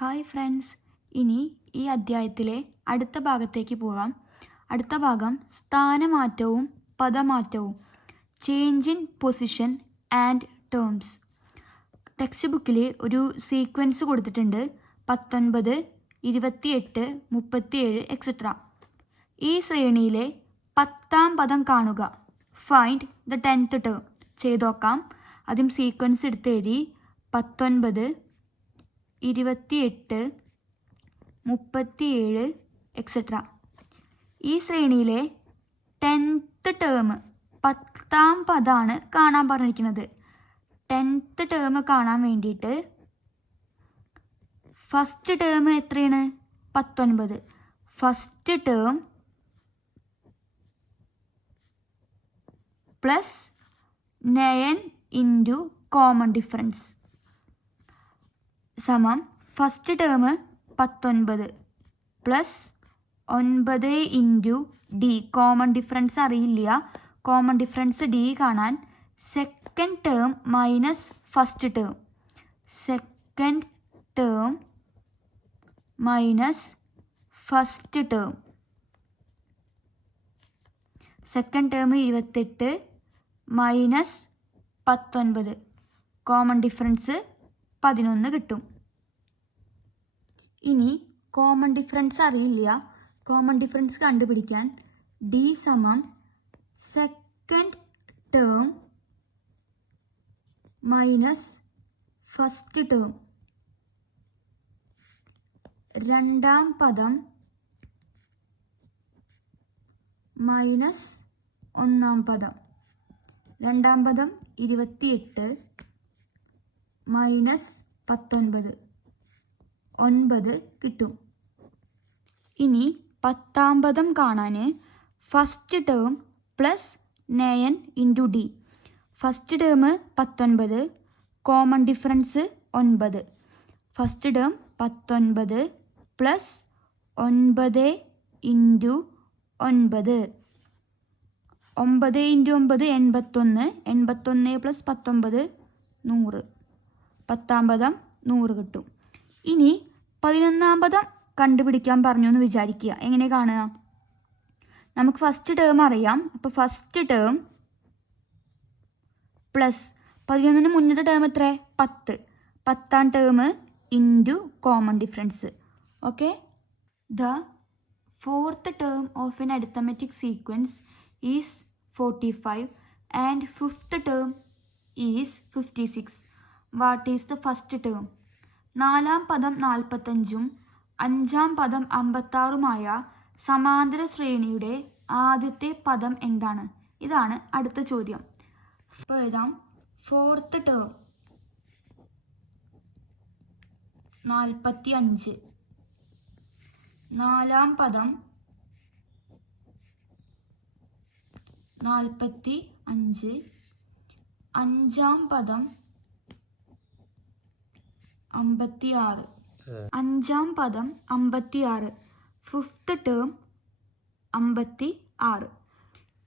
Hi friends, ഇനി ഈ അധ്യായത്തിലെ അടുത്ത ഭാഗത്തേക്ക് പോകാം. അടുത്ത ഭാഗം സ്ഥാനമാറ്റവും പദമാറ്റവും, change in position and terms. Text ബുക്കിൽ ഒരു സീക്വൻസ് കൊടുത്തിട്ടുണ്ട്: 19, 28, 37 എക്സെട്ര. ഈ ശ്രേണിയിലെ 10ാം പദം കാണുക. Find the 10th term. ചെയ്ത് നോക്കാം. ആദ്യം സീക്വൻസ് എടുത്ത് എഴുതി: 19, 28, 37 എക്സെട്ര. ഈ ശ്രേണിയിലെ 10th ടേം, 10ാം പദമാണ് കാണാൻ പറഞ്ഞിരിക്കുന്നത്. 10th ടേം കാണാൻ വേണ്ടിയിട്ട് ഫസ്റ്റ് ടേം എത്രയാണ്? 19. First term plus 9 into common difference സമം first term 19 plus 9 into d. Common difference അറിയില്ല. കോമൺ ഡിഫറൻസ് ഡി കാണാൻ second term minus first term. Second term minus first term. Second term 28 minus 19. Common difference 11 കിട്ടും. ഇനി common difference അറിയില്ല. Common difference കണ്ടുപിടിക്കാൻ d സമം second term minus first term. രണ്ടാം പദം minus ഒന്നാം പദം. രണ്ടാം പദം 28 മൈനസ് 19, 9 കിട്ടും. ഇനി 10ാം പദം കാണാൻ first term plus 9 into D. First term 19, common difference 9. First term 19 plus 9 into 9. 9 into 9 81. 81 plus 19 100. 10ാം പദം 100 കിട്ടും. ഇനി 11ാം പദം കണ്ടുപിടിക്കാൻ പറഞ്ഞു എന്ന് വിചാരിക്കുക. എങ്ങനെ കാണുക? നമുക്ക് ഫസ്റ്റ് ടേം അറിയാം. അപ്പോൾ ഫസ്റ്റ് ടേം പ്ലസ് 11ന് മുന്നത്തെ ടേം എത്ര? 10. 10ാം term into common difference. Okay. The fourth term of N arithmetic sequence is 45 and fifth term is 56. What is the first term? 4ാം പദം 45ഉം 5ാം പദം 56ഉമായ സമാന്തര ശ്രേണിയുടെ ആദ്യത്തെ പദം എന്താണ്? ഇതാണ് അടുത്ത ചോദ്യം. ഇപ്പോൾ എഴുതാം. ഫോർത്ത് ടേം 45, 4ാം പദം 45, 5ാം പദം 56, 5ാം പദം 56, ഫിഫ്ത്ത് ടേം 56.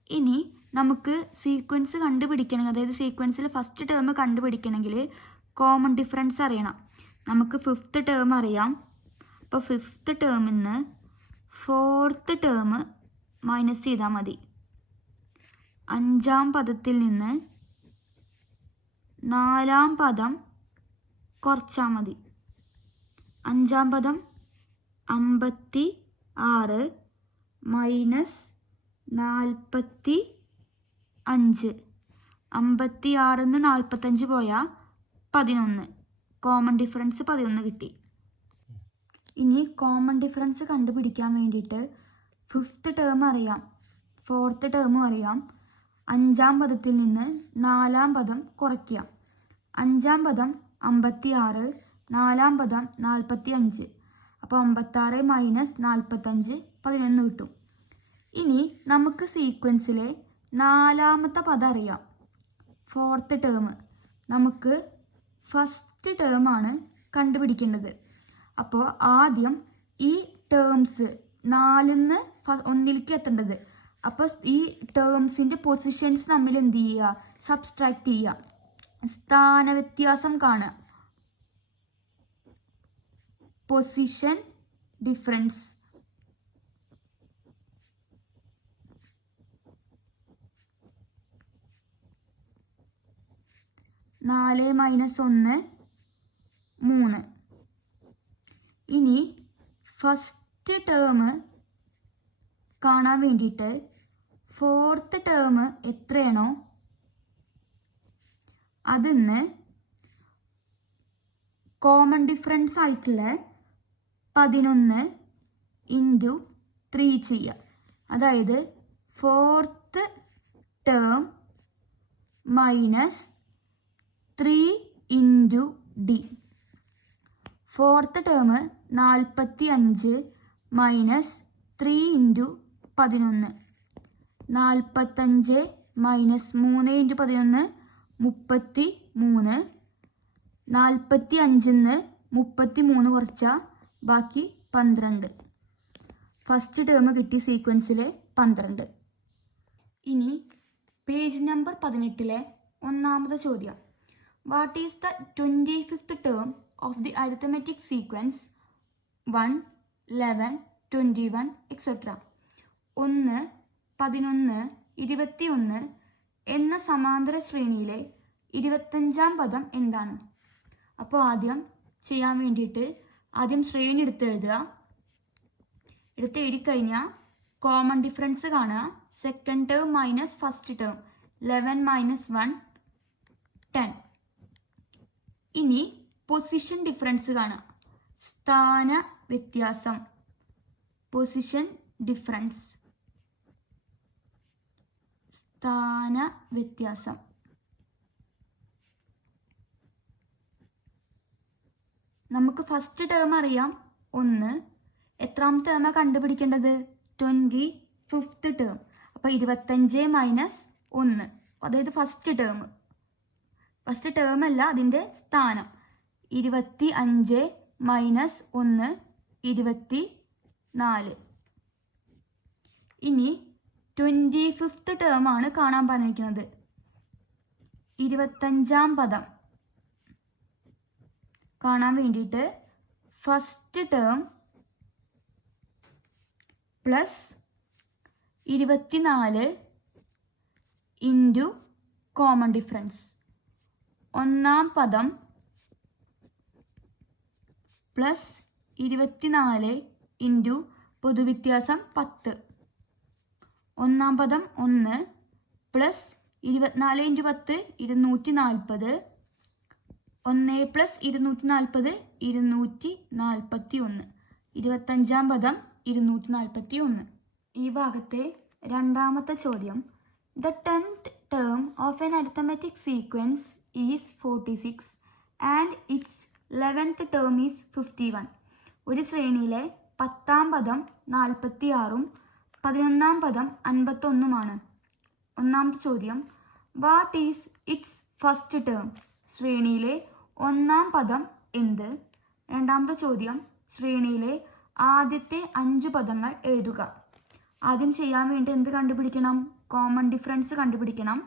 ഇനി നമുക്ക് സീക്വൻസ് കണ്ടുപിടിക്കണമെങ്കിൽ, അതായത് സീക്വൻസിൽ ഫസ്റ്റ് ടേം കണ്ടുപിടിക്കണമെങ്കിൽ കോമൺ ഡിഫറൻസ് അറിയണം. നമുക്ക് ഫിഫ്ത്ത് ടേം അറിയാം. അപ്പോൾ ഫിഫ്ത്ത് ടേമിൽ നിന്ന് ഫോർത്ത് ടേം മൈനസ് ചെയ്താൽ മതി. 5ാം പദത്തിൽ നിന്ന് 4ാം പദം കുറച്ചാൽ മതി. 5ാം പദം 56 മൈനസ് 45. 56ന്ന് 45 പോയാൽ 11. കോമൺ ഡിഫറൻസ് 11 കിട്ടി. ഇനി കോമൺ ഡിഫറൻസ് കണ്ടുപിടിക്കാൻ വേണ്ടിയിട്ട് ഫിഫ്ത്ത് ടേം അറിയാം, ഫോർത്ത് ടേമും അറിയാം. 5ാം പദത്തിൽ നിന്ന് 4ാം പദം കുറയ്ക്കുക. 5ാം പദം 56, 4ാം പദം 45. അപ്പോൾ 56 മൈനസ് 45 11 കിട്ടും. ഇനി നമുക്ക് സീക്വൻസിലെ 4ാമത്തെ പദം അറിയാം, ഫോർത്ത് ടേം. നമുക്ക് ഫസ്റ്റ് ടേമാണ് കണ്ടുപിടിക്കേണ്ടത്. അപ്പോൾ ആദ്യം ഈ ടേംസ് 4ന്ന് 1ലേക്ക് എത്തേണ്ടത്. അപ്പോൾ ഈ ടേംസിൻ്റെ പൊസിഷൻസ് തമ്മിൽ എന്ത് ചെയ്യുക? സബ്സ്ട്രാക്ട് ചെയ്യുക. സ്ഥാനവ്യത്യാസം കാണുക. Position difference. നാല് മൈനസ് 1 3. ഇനി ഫസ്റ്റ് ടേം കാണാൻ വേണ്ടിയിട്ട് ഫോർത്ത് ടേം എത്രയാണോ അതിന്ന് കോമൺ ഡിഫറൻസ് ആയിട്ടുള്ള 11 ഇൻറ്റു 3 ചെയ്യുക. അതായത് fourth term minus 3 into D. Fourth term 45 minus 3 into 11. 45 minus 3 into 11 33. 45 33 കുറച്ചാൽ ബാക്കി 12. ഫസ്റ്റ് ടേം കിട്ടി സീക്വൻസിലെ 12. ഇനി പേജ് നമ്പർ 18 ഒന്നാമത്തെ ചോദ്യം. What is the 25th term of the arithmetic sequence 1 11 21 etcetera. 1 11 21 എന്ന സമാന്തര ശ്രേണിയിലെ 25ാം പദം എന്താണ്? അപ്പോൾ ആദ്യം ചെയ്യാൻ വേണ്ടിയിട്ട് ആദ്യം ശ്രേണി എടുത്തെഴുതുക. എഴുതി കഴിഞ്ഞാൽ കോമൺ ഡിഫറൻസ് കാണുക. Second term minus first term 11 minus 1 10. ഇനി പൊസിഷൻ ഡിഫറൻസ് കാണുക. സ്ഥാന വ്യത്യാസം. Position difference. സ്ഥാന വ്യത്യാസം. നമുക്ക് ഫസ്റ്റ് ടേം അറിയാം 1. എത്രാമത്തെ ടേമാണ് കണ്ടുപിടിക്കേണ്ടത്? 25th term. അപ്പോൾ 25 മൈനസ് 1, അതായത് ഫസ്റ്റ് ടേം. ഫസ്റ്റ് ടേം അല്ല, അതിൻ്റെ സ്ഥാനം. 25 മൈനസ് 1 24. ഇനി 25th ടേം ആണ് കാണാൻ പറഞ്ഞിരിക്കുന്നത്. 25ാം പദം കാണാൻ വേണ്ടിയിട്ട് first term plus 24 into common difference. ഒന്നാം പദം പ്ലസ് 24 ഇൻറ്റു പൊതുവ്യത്യാസം 10. ഒന്നാം പദം 1 പ്ലസ് 24 ഇൻറ്റു 10 240. 1 പ്ലസ് 240 241. 25ാം പദം 241. ഈ ഭാഗത്തെ രണ്ടാമത്തെ ചോദ്യം. The 10th term of N arithmetic sequence is 46 and it's 11th term is 51. ഒരു ശ്രേണിയിലെ 10ാം പദം 46ഉം 11ാം പദം 51മാണ്. ഒന്നാമത്തെ ചോദ്യം. What is it's first term? ശ്രേണിയിലെ ഒന്നാം പദം എന്ത്? രണ്ടാമത്തെ ചോദ്യം. ശ്രേണിയിലെ ആദ്യത്തെ 5 പദങ്ങൾ എഴുതുക. ആദ്യം ചെയ്യാൻ വേണ്ടി എന്ത് കണ്ടുപിടിക്കണം? കോമൺ ഡിഫറൻസ് കണ്ടുപിടിക്കണം.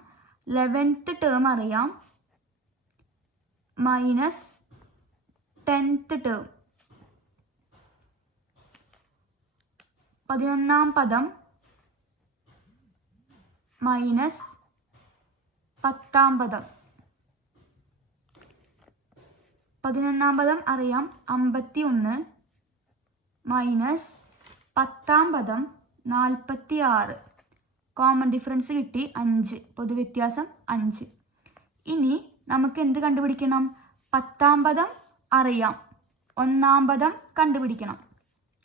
11th ടേം അറിയാം മൈനസ് 10th ടേം. 11ാം പദം മൈനസ് 10ാം പദം. 11ാം പദം അറിയാം 51 മൈനസ് 10ാം പദം 46. കോമൺ ഡിഫറൻസ് കിട്ടി 5, പൊതുവ്യത്യാസം 5. ഇനി നമുക്ക് എന്ത് കണ്ടുപിടിക്കണം? 10ാം പദം അറിയാം, ഒന്നാം പദം കണ്ടുപിടിക്കണം.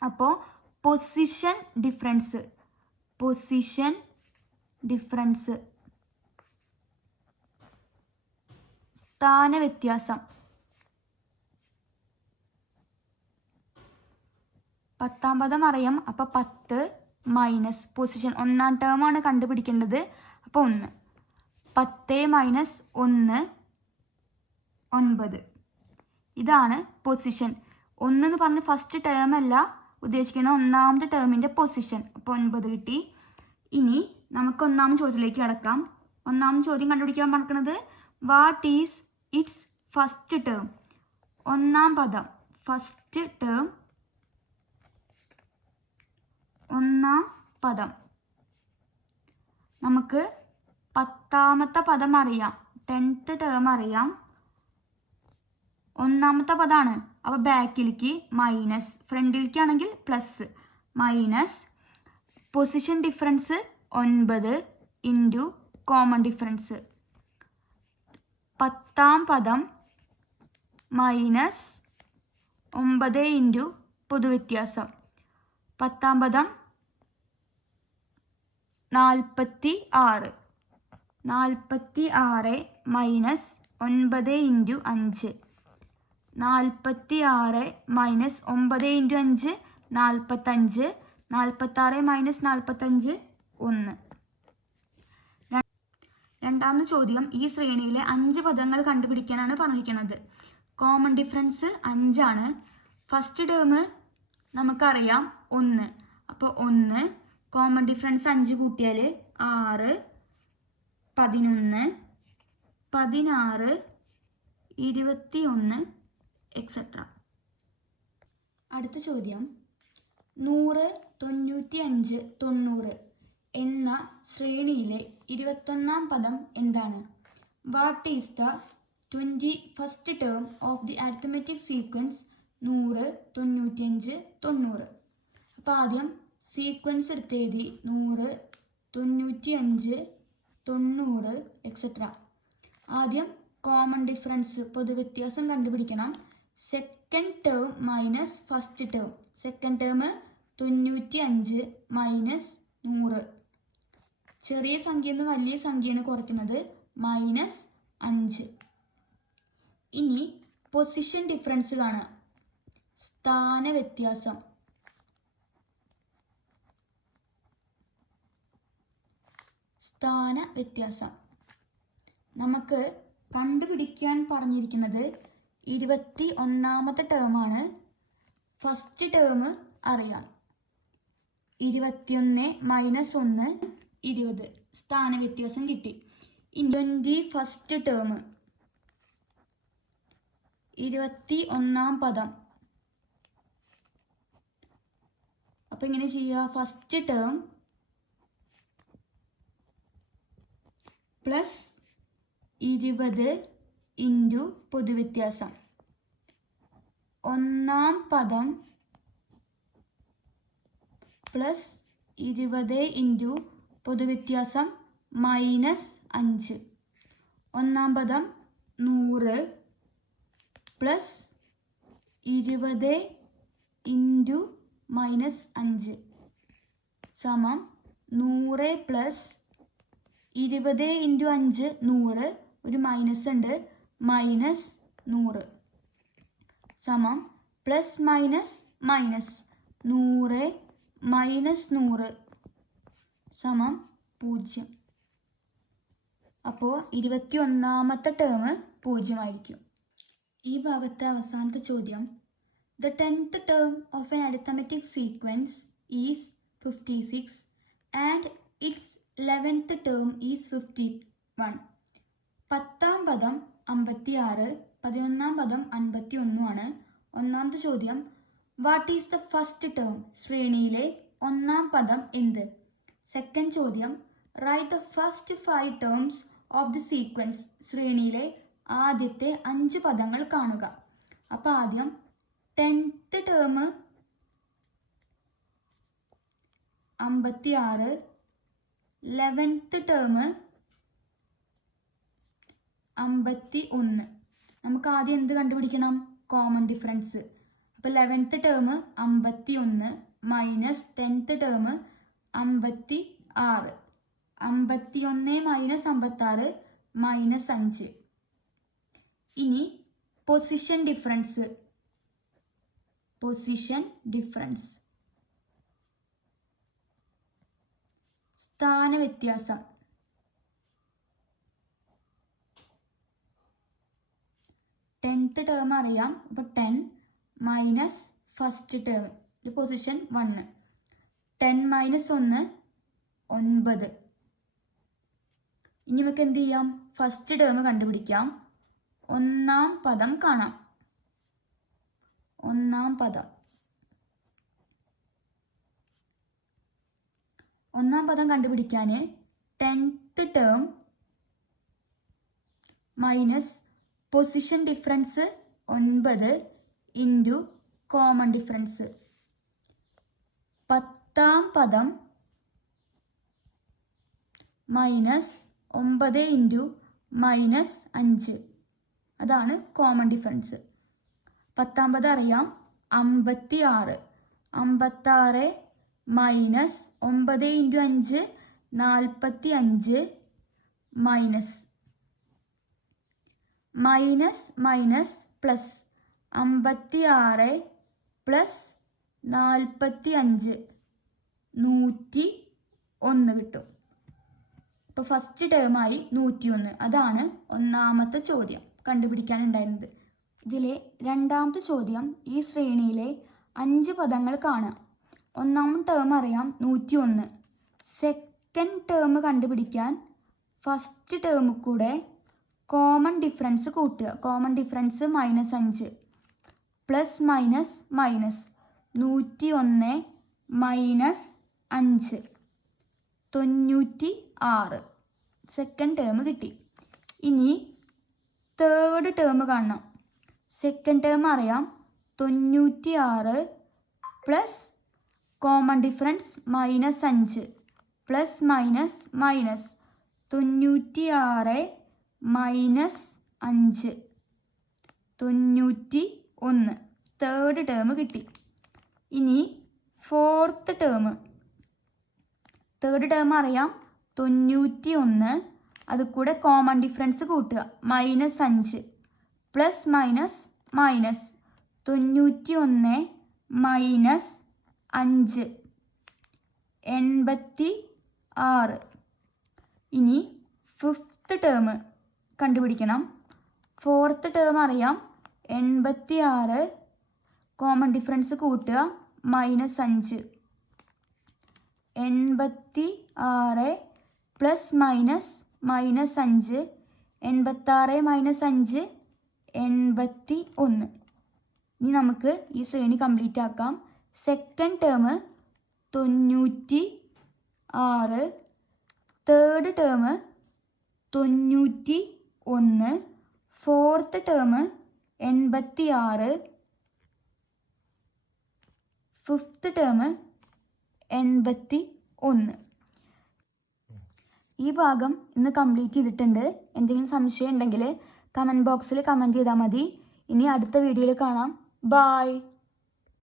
അപ്പോൾ പൊസിഷൻ ഡിഫറൻസ്. Position difference. സ്ഥാന വ്യത്യാസം. 10ാം പദം അറിയാം, അപ്പോൾ 10 മൈനസ് പൊസിഷൻ. ഒന്നാം ടേം ആണ് കണ്ടുപിടിക്കേണ്ടത്, അപ്പോൾ 1. 10 മൈനസ് 1 9. ഇതാണ് പൊസിഷൻ. 1 എന്ന് പറഞ്ഞ് ഫസ്റ്റ് ടേം അല്ല ഉദ്ദേശിക്കുന്ന, ഒന്നാമത്തെ ടേമിൻ്റെ പൊസിഷൻ. അപ്പോൾ 9 കിട്ടി. ഇനി നമുക്ക് ഒന്നാമത്തെ ചോദ്യത്തിലേക്ക് കടക്കാം. ഒന്നാമത്തെ ചോദ്യം കണ്ടുപിടിക്കാൻ പറഞ്ഞത് what is it's first term? ഒന്നാം പദം ഫസ്റ്റ് ടേം ഒന്നാം പദം. നമുക്ക് 10ാമത്തെ പദം അറിയാം, 10th ടേം അറിയാം, ഒന്നാമത്തെ പദമാണ്. അപ്പോൾ ബാക്കിലേക്ക് മൈനസ്, ഫ്രണ്ടിലേക്കാണെങ്കിൽ plus, minus position difference 9 into common difference. 10ാം പദം മൈനസ് 9 ഇൻറ്റു പൊതുവ്യത്യാസം. 10ാം പദം 46, 46 minus 9 into 5, 46 minus 9 into 5 45, 46 minus 45 1. രണ്ടാമത്തെ ചോദ്യം ഈ ശ്രേണിയിലെ 5 പദങ്ങൾ കണ്ടുപിടിക്കാനാണ് പറഞ്ഞിരിക്കുന്നത്. കോമൺ ഡിഫറൻസ് 5 ആണ്. ഫസ്റ്റ് ടേം നമുക്കറിയാം 1, അപ്പോൾ 1 കോമൺ ഡിഫറൻസ് 5 കൂട്ടിയാൽ 6, 11, 16, 21 എക്സെട്ര. അടുത്ത ചോദ്യം 100, 95, 90 എന്ന ശ്രേണിയിലെ 21ാം പദം എന്താണ്? What is the 21st term of the arithmetic sequence 100, 95, 90? അപ്പോൾ ആദ്യം സീക്വൻസ് എടുത്ത് എഴുതി 100, 95, 90 എക്സെട്ര. ആദ്യം കോമൺ ഡിഫറൻസ് പൊതുവ്യത്യാസം കണ്ടുപിടിക്കണം. Second term minus first term. Second term 95 minus 100. ചെറിയ സംഖ്യയിൽ നിന്ന് വലിയ സംഖ്യയാണ് കുറയ്ക്കുന്നത്, മൈനസ് 5. ഇനി പൊസിഷൻ ഡിഫറൻസ് കാണുക, സ്ഥാന വ്യത്യാസം. സ്ഥാന വ്യത്യാസം നമുക്ക് കണ്ടുപിടിക്കാൻ പറഞ്ഞിരിക്കുന്നത് 21ാമത്തെ ടേമാണ്. ഫസ്റ്റ് ടേം അറിയാം, 21 മൈനസ് 1 20. സ്ഥാന വ്യത്യാസം കിട്ടി. 21st ടേം 21ാം പദം. അപ്പം ഇങ്ങനെ ചെയ്യുക, ഫസ്റ്റ് ടേം പ്ലസ് 20 ഇൻറ്റു പൊതുവ്യത്യാസം. ഒന്നാം പദം പ്ലസ് 20 ഇൻറ്റു പൊതുവ്യത്യാസം മൈനസ് 5. ഒന്നാം പദം 100 പ്ലസ് 20 ഇൻറ്റു മൈനസ് 5 സമം 100 പ്ലസ് 20 ഇൻറ്റു 5 100, ഒരു മൈനസ് ഉണ്ട്, മൈനസ് 100 സമം പ്ലസ് മൈനസ് മൈനസ് 100 മൈനസ് 100 സമം 0. അപ്പോൾ 21ാമത്തെ ടേം 0 ആയിരിക്കും. ഈ ഭാഗത്തെ അവസാനത്തെ ചോദ്യം, the 10th term of N arithmetic sequence is 56 and it's 11th term is 51. 10ാം പദം 56, 11ാം പദം 51 ആണ്. ഒന്നാമത്തെ ചോദ്യം, what is the first term? ശ്രേണിയിലെ ഒന്നാം പദം എന്ത്? സെക്കൻഡ് ചോദ്യം, write the first 5 terms of the sequence. ശ്രേണിയിലെ ആദ്യത്തെ 5 പദങ്ങൾ കാണുക. അപ്പോൾ ആദ്യം 10th ടേം 56, 11th ടേം 51. നമുക്ക് ആദ്യം എന്ത് കണ്ടുപിടിക്കണം? Common difference. അപ്പോൾ 11th term 51 minus 10th term 56. 51 minus 56 minus 5. ഇനി പൊസിഷൻ ഡിഫറൻസ്. പൊസിഷൻ ഡിഫറൻസ് സ്ഥാന വ്യത്യാസം. ടെൻത്ത് ടേം അറിയാം, അപ്പോൾ 10 minus first term position 1. 10 minus 1 9. ഇനി നമുക്ക് എന്ത് ചെയ്യാം? ഫസ്റ്റ് ടേം കണ്ടുപിടിക്കാം. ഒന്നാം പദം കാണാം. ഒന്നാം പദം. ഒന്നാം പദം കണ്ടുപിടിക്കാൻ 10th term minus position difference 9 into common difference. 10ാം പദം മൈനസ് 9 ഇൻറ്റു മൈനസ് 5, അതാണ് കോമൺ ഡിഫറൻസ്. 10ാം പദം അറിയാം 56. 56 minus 9 into 5 45 minus minus minus plus 56 plus 45 101 കിട്ടും. ഇപ്പോൾ ഫസ്റ്റ് ടേമായി 101. അതാണ് ഒന്നാമത്തെ ചോദ്യം കണ്ടുപിടിക്കാനുണ്ടായിരുന്നത്. ഇതിലെ രണ്ടാമത്തെ ചോദ്യം ഈ ശ്രേണിയിലെ 5 പദങ്ങൾ കാണാം. ഒന്നാം ടേം അറിയാം 101. സെക്കൻഡ് ടേം കണ്ടുപിടിക്കാൻ ഫസ്റ്റ് ടേമിൽ കൂടെ കോമൺ ഡിഫറൻസ് കൂട്ടുക. Common difference -5 plus minus minus 101 minus 5 96. Second term കിട്ടി. ഇനി തേർഡ് ടേം കാണണം. സെക്കൻഡ് ടേം അറിയാം 96 plus common difference -5 plus minus minus 96 minus 5 91. Third term കിട്ടി. ഇനി ഫോർത്ത് ടേം. തേർഡ് ടേം അറിയാം 91, അത് കൂടെ കോമൺ ഡിഫറൻസ് കൂട്ടുക -5 പ്ലസ് മൈനസ് മൈനസ് 91 മൈനസ് 5 86. ഇനി ഫിഫ്ത്ത് ടേം കണ്ടുപിടിക്കണം. ഫോർത്ത് ടേം അറിയാം 86, കോമൺ ഡിഫറൻസ് കൂട്ടുക -5 86 പ്ലസ് മൈനസ് -5 86 -5 81. ഇനി നമുക്ക് ഈ ശ്രേണി കംപ്ലീറ്റ് ആക്കാം. Second term 96, third term 91, fourth term 86, fifth term 81. ഈ ഭാഗം ഇന്ന് കംപ്ലീറ്റ് ചെയ്തിട്ടുണ്ട്. എന്തെങ്കിലും സംശയം ഉണ്ടെങ്കിൽ കമൻറ്റ് ബോക്സിൽ കമൻറ്റ് ചെയ്താൽ മതി. ഇനി അടുത്ത വീഡിയോയിൽ കാണാം. ബായ്.